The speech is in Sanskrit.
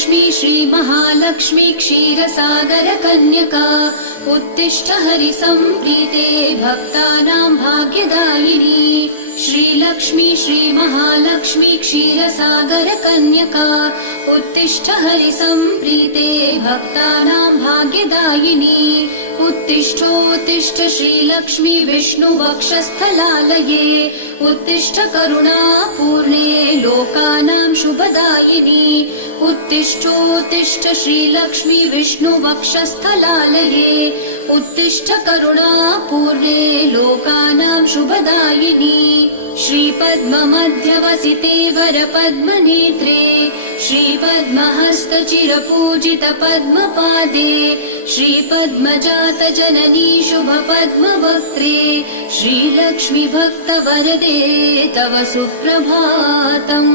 श्रीलक्ष्मी श्रीमहालक्ष्मी क्षीरसागरकन्यका उत्तिष्ठ हरिसम्प्रीते भक्तानां भाग्यदायिनी। श्रीलक्ष्मी श्रीमहालक्ष्मी क्षीरसागरकन्यका उत्तिष्ठ हरिसम्प्रीते भक्तानां भाग्यदायिनी। उत्तिष्ठोत्तिष्ठ श्रीलक्ष्मी विष्णुवक्षस्थलालये उत्तिष्ठ करुणापूर्णे लोकानां शुभदायिनी। उत्तिष्ठोत्तिष्ठ श्रीलक्ष्मी विष्णुवक्षस्थलालये उत्तिष्ठ करुणापूर्णे लोकानां शुभदायिनी। श्रीपद्ममध्यवसिते वरपद्मनेत्रे श्रीपद्महस्तचिरपूजितपद्मपादे श्रीपद्मजातजननी शुभपद्मवक्त्रे श्रीलक्ष्मी भक्तवरदे तव सुप्रभातम्।